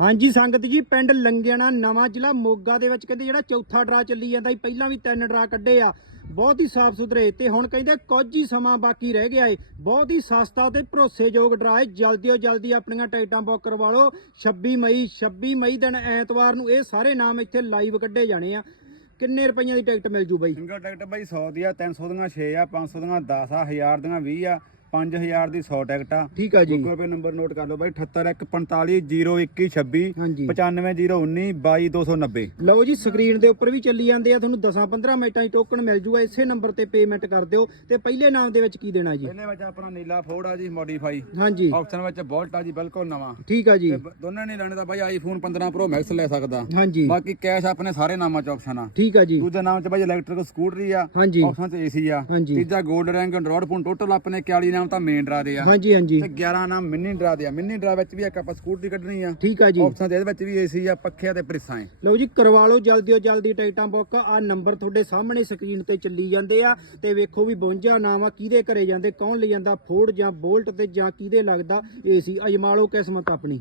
ਹਾਂਜੀ ਸੰਗਤ ਜੀ, ਪਿੰਡ ਲੰਗਿਆਣਾ ਨਵਾਂ ਜ਼ਿਲ੍ਹਾ ਮੋਗਾ ਦੇ ਵਿੱਚ ਕਹਿੰਦੇ ਜਿਹੜਾ ਚੌਥਾ ਡਰਾ ਚੱਲੀ ਜਾਂਦਾ ਸੀ, ਪਹਿਲਾਂ ਵੀ ਤਿੰਨ ਡਰਾ ਕੱਢੇ ਆ। ਬਹੁਤ ਹੀ ਸਾਫ਼ ਸੁਥਰੇ ਤੇ ਹੁਣ ਕਹਿੰਦੇ ਕੁਝ ਹੀ ਸਮਾਂ ਬਾਕੀ ਰਹਿ ਗਿਆ ਏ। ਬਹੁਤ ਹੀ ਸਸਤਾ ਤੇ ਭਰੋਸੇਯੋਗ ਡਰਾ ਏ। ਜਲਦੀ ਤੋਂ ਜਲਦੀ ਆਪਣੀਆਂ ਟਿਕਟਾਂ ਬੁੱਕ ਕਰਵਾ ਲਓ। 26 ਮਈ 26 ਮਈ ਦਿਨ ਐਤਵਾਰ ਨੂੰ ਇਹ ਸਾਰੇ ਨਾਮ ਇੱਥੇ ਲਾਈਵ ਕੱਢੇ ਜਾਣੇ ਆ। ਕਿੰਨੇ ਰੁਪਈਆਂ ਦੀ ਟਿਕਟ ਮਿਲ ਜੂ ਬਾਈ? ਸਿੰਗਲ ਟਿਕਟ ਬਾਈ 100 ਦੀ ਆ 300 ਦੀਆਂ 6 ਆ 500 ਦੀਆਂ 10 ਆ 1000 ਦੀਆਂ 20 ਆ। 5000 ਦੀ 100 ਟਿਕਟ ਆ। ਠੀਕ ਆ ਜੀ। ਗੂਗਲ ਪੇ ਨੰਬਰ ਨੋਟ ਕਰ ਲਓ ਬਾਈ 781450126 ਹਾਂਜੀ 95019 22290 ਲਓ ਜੀ ਸਕਰੀਨ ਦੇ ਉੱਪਰ ਵੀ ਚੱਲੀ ਜਾਂਦੇ ਆ ਤੁਹਾਨੂੰ 10-15 ਮਿੰਟਾਂ 'ਚ ਟੋਕਨ ਮਿਲ ਜੂਗਾ ਇਸੇ ਨੰਬਰ ਤੇ ਪੇਮੈਂਟ ਕਰ ਦਿਓ। ਤੇ ਪਹਿਲੇ ਨਾਮ ਦੇ ਵਿੱਚ ਕੀ ਦੇਣਾ ਜੀ? ਇਹਨੇ ਵਿੱਚ ਆਪਣਾ ਨੀਲਾ ਫੋਰਡ ਆ ਜੀ ਮੋਡੀਫਾਈ ਹਾਂਜੀ। ਆਪਸ਼ਨ ਵਿੱਚ ਬੋਲਟ ਆ ਜੀ ਬਿਲਕੁਲ ਨਵਾਂ। ਠੀਕ ਆ ਜੀ। ਤੇ ਦੋਨਾਂ ਨੇ ਲੈਣੇ ਦਾ ਬਾਈ ਆਈਫੋਨ 15 ਪ੍ਰੋ ਮੈਕਸ ਲੈ ਸਕਦਾ। ਹਾਂਜੀ। ਬਾਕੀ ਕੈਸ਼ ਆਪਣੇ ਸਾਰੇ ਨਾਮਾਂ ਚ ਆਪਸ਼ਨ ਆ। ਠੀਕ ਆ ਜੀ। ਦੂਜੇ ਨਾਮ ਚ ਬਾਈ ਇਲੈਕਟ੍ਰਿਕ ਸਕੂਟਰੀ ਆ। ਹਾਂਜੀ। ਆਪਸ਼ਨ ਚ ਏਸੀ ਆ। ਤੀਜਾ 골ਡ ਰੈਂਕ ਐਂਡਰੋਇਡ ਫੋਨ ਟੋਟਲ ਆਪਣੇ 41 ਨਾਮ ਤਾਂ ਮੇਨ ਡਰਾ ਦੇ ਆ। ਹਾਂਜੀ ਹਾਂਜੀ। ਤੇ 11 ਨਾਮ ਮਿੰਨੀ ਡਰਾ ਦੇ ਆ। ਮਿੰਨੀ ਡਰਾ ਵਿੱਚ ਵੀ ਇੱਕ ਆਪਾਂ ਸਕੂਟਰੀ ਕੱਢਣੀ ਆ। ਠੀਕ ਆ ਜੀ। ਆਪਸ਼ਨ ਦੇ ਇਹਦੇ ਵਿੱਚ ਵੀ ਏਸੀ ਆ ਪੱਖਿਆਂ ਤੇ ਪ੍ਰਿਸਾਂ ਏ। ਲਓ ਜੀ ਕਰਵਾ ਲਓ ਜਲਦੀ ਤੋਂ ਜਲਦੀ ਟਿਕਟਾਂ ਬੁੱਕ। ਆ ਨੰਬਰ ਤੁਹਾਡੇ ਸਾਹਮਣੇ ਸਕਰੀਨ ਤੇ ਚੱਲੀ ਜਾਂਦੇ ਆ। ਤੇ ਵੇਖੋ ਵੀ 52 ਨਾਮ ਆ ਕਿਹਦੇ ਘਰੇ ਜਾਂਦੇ ਕੌਣ ਲੈ ਜਾਂਦਾ ਫੋਰਡ ਜਾਂ ਬੋਲਟ ਤੇ ਜਾਂ ਕਿਹਦੇ ਲੱਗਦਾ ਏਸੀ ਅਜਮਾ ਲਓ ਕਿਸਮਤ ਆਪਣੀ।